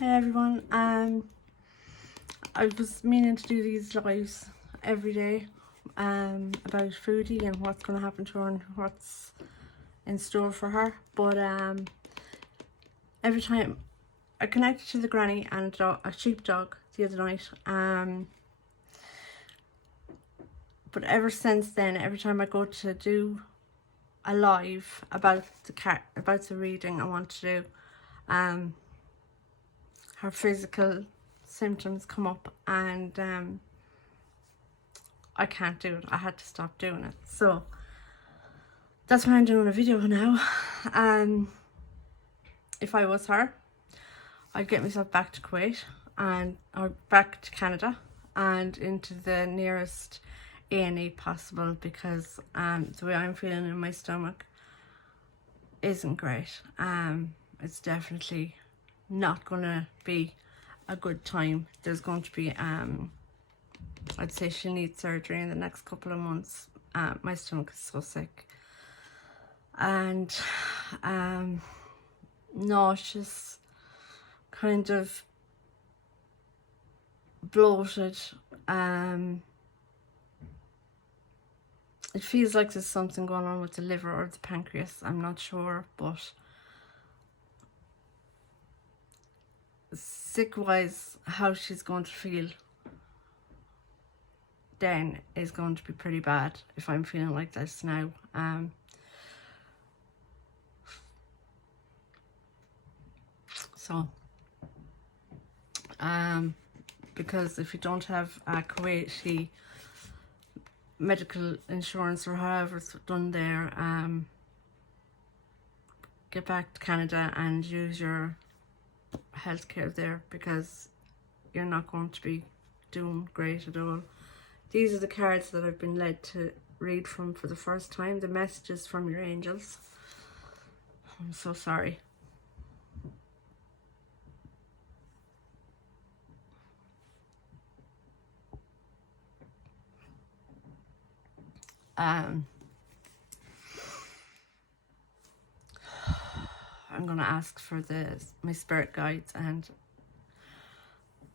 Hi everyone. I was meaning to do these lives every day about Foodie and what's going to happen to her and what's in store for her. But every time I connected to the granny and a sheepdog the other night. But ever since then, every time I go to do a live about the reading I want to do, her physical symptoms come up and I can't do it. I had to stop doing it. So that's why I'm doing a video now. If I was her, I'd get myself back to Kuwait or back to Canada and into the nearest A&E possible, because the way I'm feeling in my stomach isn't great. It's definitely not gonna be a good time. There's going to be I'd say she'll need surgery in the next couple of months. My stomach is so sick and nauseous, kind of bloated. It feels like there's something going on with the liver or the pancreas, I'm not sure, but sick wise, how she's going to feel then is going to be pretty bad if I'm feeling like this now. Because if you don't have a Kuwaiti medical insurance or however it's done there, get back to Canada and use your healthcare there, because you're not going to be doing great at all. These are the cards that I've been led to read from for the first time, the messages from your angels. I'm so sorry. I'm gonna ask for my spirit guides and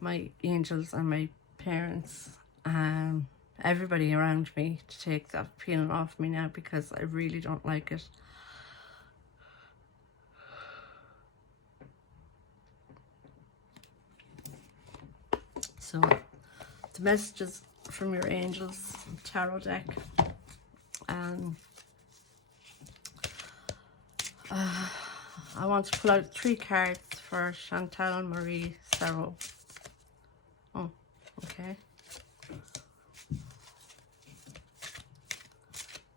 my angels and my parents, everybody around me, to take that feeling off me now, because I really don't like it. So the messages from your angels tarot deck. I want to pull out 3 cards for Chantal, Marie, Sarah. Oh, okay.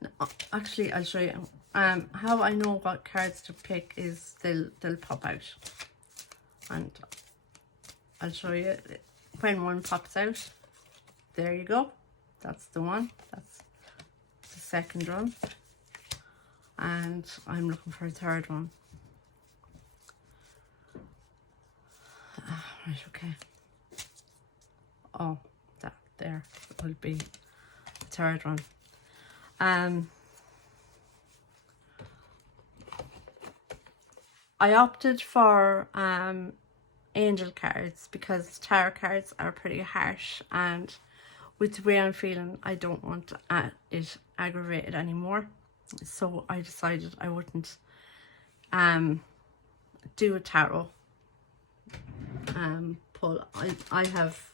No, actually, I'll show you. How I know what cards to pick is they'll pop out, and I'll show you when one pops out. There you go. That's the one. That's the second one. And I'm looking for a third one. Right, okay. Oh, that there will be the third one. I opted for angel cards because tarot cards are pretty harsh, and with the way I'm feeling, I don't want it aggravated anymore. So I decided I wouldn't do a tarot pull. I have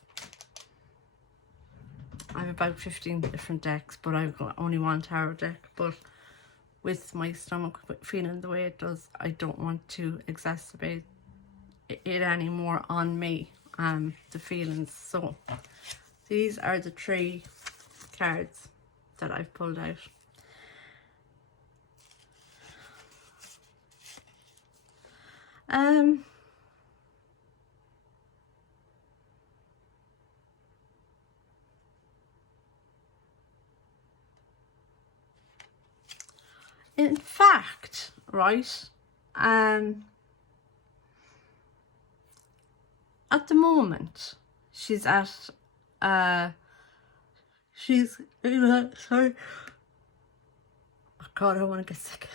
about 15 different decks, but I've got only one tarot deck. But with my stomach feeling the way it does, I don't want to exacerbate it anymore on me, the feelings. So these are the 3 cards that I've pulled out. In fact, right, at the moment, she's at, sorry, God, I want to get sick.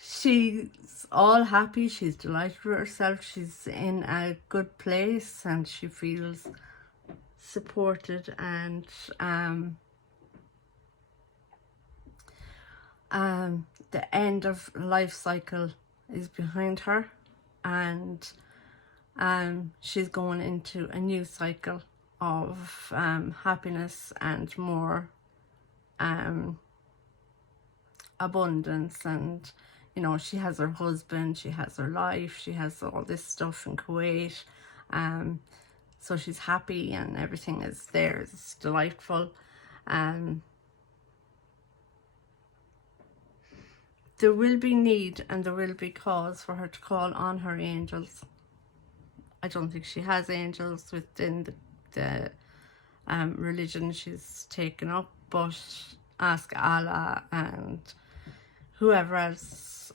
She's all happy. She's delighted with herself. She's in a good place and she feels supported, and the end of life cycle is behind her, and she's going into a new cycle of happiness and more abundance. And you know, she has her husband, she has her life, she has all this stuff in Kuwait, so she's happy and everything is there. It's delightful. There will be need and there will be cause for her to call on her angels. I don't think she has angels within the religion she's taken up, but ask Allah and whoever else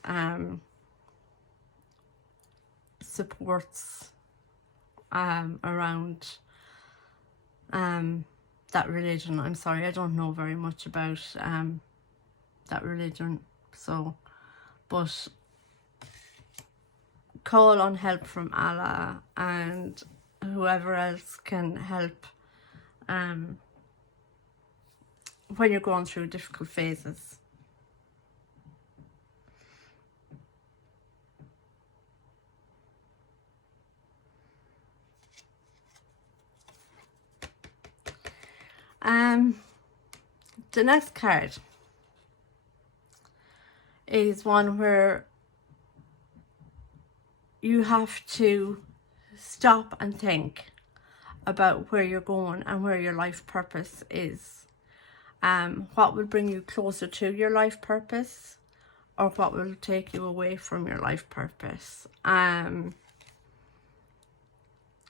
supports around that religion. I'm sorry, I don't know very much about that religion, so, but call on help from Allah and whoever else can help when you're going through difficult phases. The next card is one where you have to stop and think about where you're going and where your life purpose is. What will bring you closer to your life purpose, or what will take you away from your life purpose.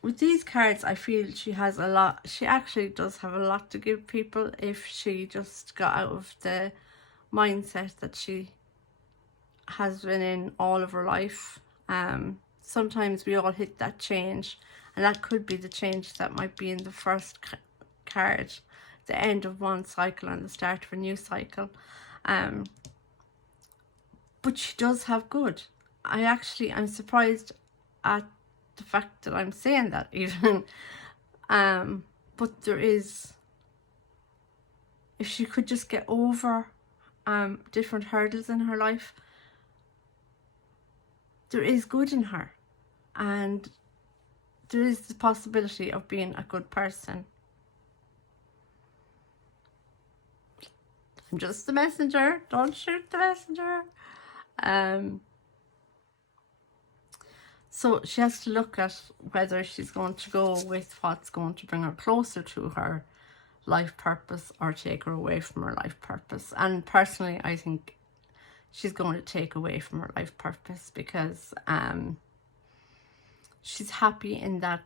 With these cards, I feel she has a lot. She actually does have a lot to give people if she just got out of the mindset that she has been in all of her life. Sometimes we all hit that change, and that could be the change that might be in the first card, the end of one cycle and the start of a new cycle. But she does have good. I'm surprised at the fact that I'm saying that even. But there is, if she could just get over different hurdles in her life, there is good in her, and there is the possibility of being a good person. I'm just the messenger, don't shoot the messenger. So she has to look at whether she's going to go with what's going to bring her closer to her life purpose or take her away from her life purpose. And personally, I think she's going to take away from her life purpose, because she's happy in that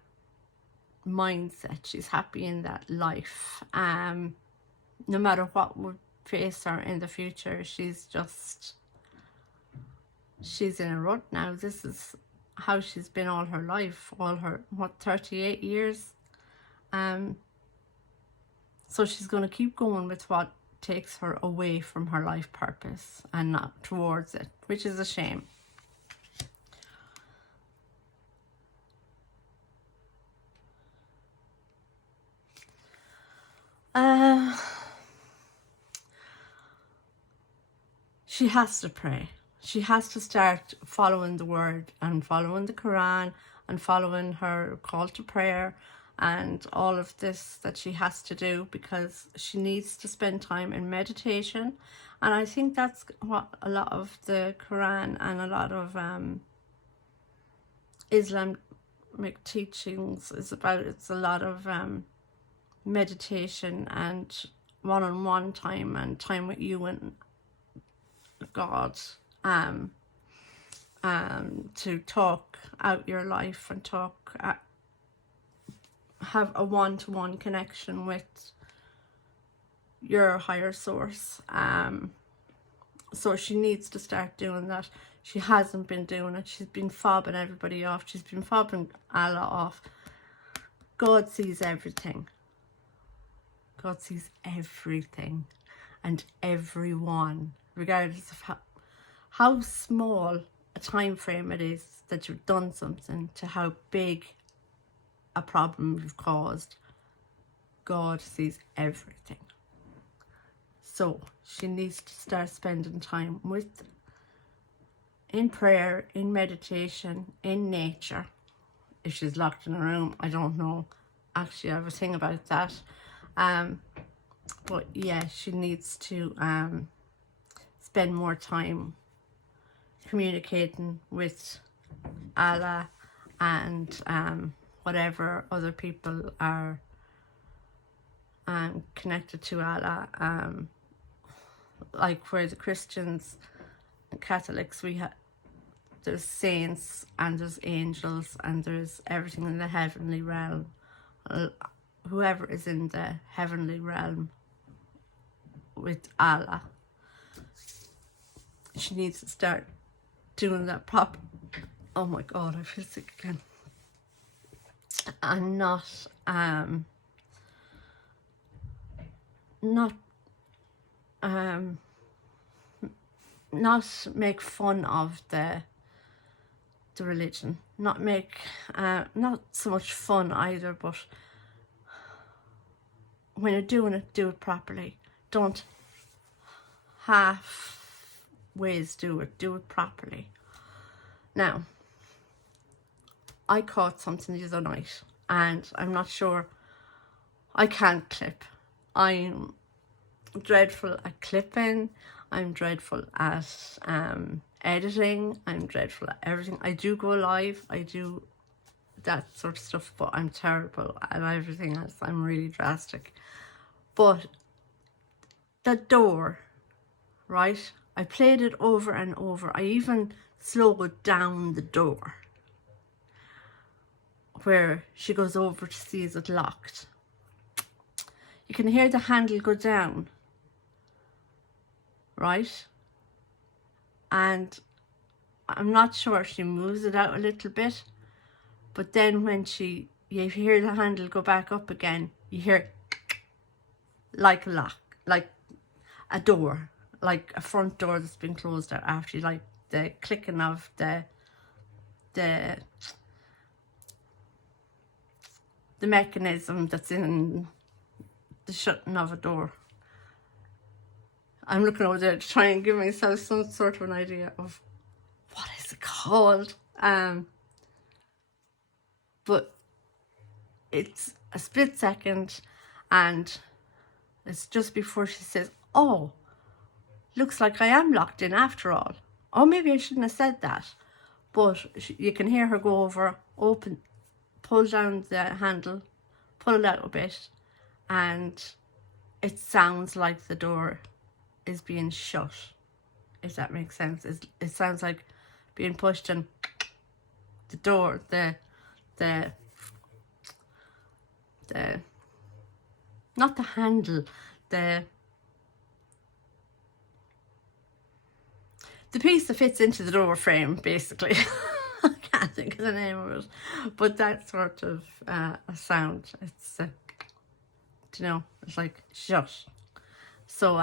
mindset, she's happy in that life. No matter what would face her in the future, she's in a rut now. This is how she's been all her life, all her 38 years. So she's going to keep going with what takes her away from her life purpose and not towards it, which is a shame. She has to pray. She has to start following the word and following the Quran and following her call to prayer and all of this that she has to do, because she needs to spend time in meditation. And I think that's what a lot of the Quran and a lot of Islamic teachings is about. It's a lot of meditation and one-on-one time and time with you and God, to talk out your life and have a one-to-one connection with your higher source. So she needs to start doing that. She hasn't been doing it. She's been fobbing everybody off. She's been fobbing Allah off. God sees everything. God sees everything and everyone. regardless of how small a time frame it is that you've done something to how big a problem you've caused. God sees everything. So she needs to start spending time in prayer, in meditation, in nature. If she's locked in a room, I don't know. Actually, I have a thing about that. But yeah, she needs to spend more time communicating with Allah and whatever other people are connected to Allah. Like where the Christians and Catholics, there's saints and there's angels and there's everything in the heavenly realm. Whoever is in the heavenly realm with Allah, she needs to start doing that proper. Oh my God, I feel sick again. And not make fun of the religion, not so much fun either, but when you're doing it, do it properly. Don't half-ways do it properly. Now, I caught something the other night and I'm not sure, I can't clip. I'm dreadful at clipping, I'm dreadful at editing, I'm dreadful at everything. I do go live, I do that sort of stuff, but I'm terrible at everything else. I'm really drastic. But the door, right? I played it over and over. I even slowed down the door where she goes over to see is it locked. You can hear the handle go down, right? And I'm not sure if she moves it out a little bit, but then when you hear the handle go back up again, you hear like a lock, like a door, like a front door that's been closed out after you, like the clicking of the mechanism that's in the shutting of a door. I'm looking over there to try and give myself some sort of an idea of what is it called. But it's a split second and it's just before she says, oh, looks like I am locked in after all. Oh, maybe I shouldn't have said that. But you can hear her go over, open, pull down the handle, pull it out a bit, and it sounds like the door is being shut, if that makes sense. It sounds like being pushed and the door, the not the handle, the piece that fits into the door frame, basically. I can't think of the name of it, but that sort of a sound. It's it's like shut. So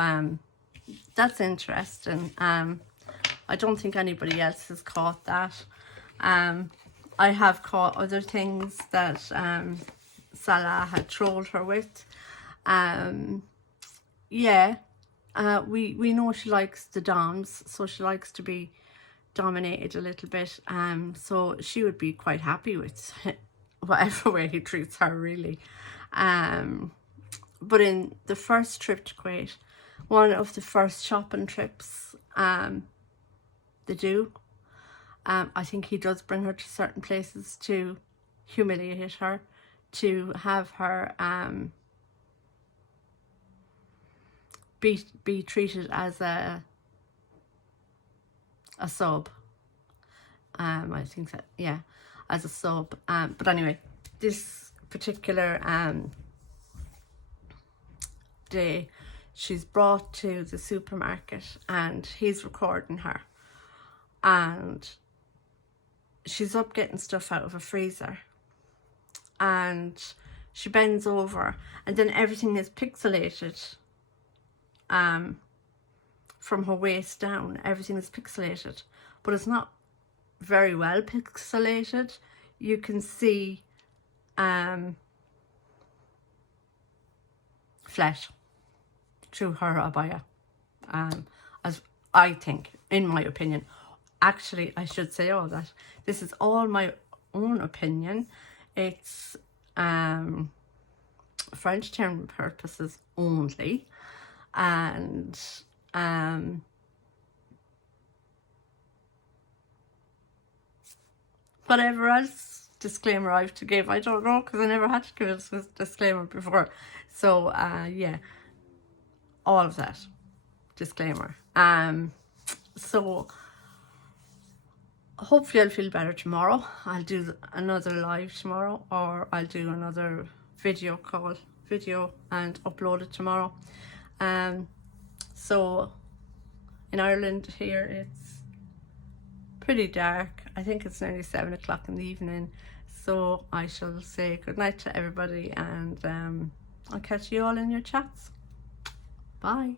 that's interesting. I don't think anybody else has caught that. I have caught other things that Salah had trolled her with. We know she likes the doms, so she likes to be dominated a little bit. So she would be quite happy with whatever way he treats her, really. But in the first trip to Kuwait, one of the first shopping trips they do, I think he does bring her to certain places to humiliate her, to have her be treated as a sub. I think that, yeah, as a sub. But anyway, this particular day, she's brought to the supermarket and he's recording her, and she's up getting stuff out of a freezer, and she bends over and then everything is pixelated from her waist down, everything is pixelated, but it's not very well pixelated. You can see flesh through her abaya, as I think, in my opinion. Actually, I should say all that this is all my own opinion. It's French term purposes only, and whatever else disclaimer I have to give, I don't know, because I never had to give a disclaimer before. So yeah, all of that disclaimer. So hopefully I'll feel better tomorrow. I'll do another live tomorrow, or I'll do another video and upload it tomorrow. So in Ireland here it's pretty dark. I think it's nearly 7 o'clock in the evening. So I shall say good night to everybody, and I'll catch you all in your chats. Bye.